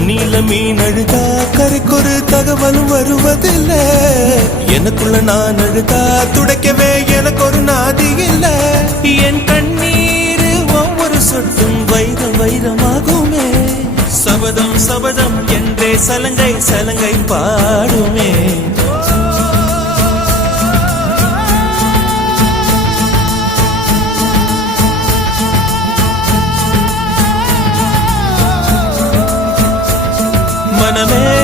தண்ணியில மீன் அழுதா கரைக்கொரு தகவலும் வருவதில்ல. எனக்குள்ள நான் அழுதா துடைக்கவே எனக்கு ஒரு நாதி இல்ல. என் கண்ணீர் ஒவ்வொரு சொட்டும் வைரம் வைரமாகுமே. சபதம் சபதம் என்றே சலங்கை சலங்கை பாடுமே. மனமே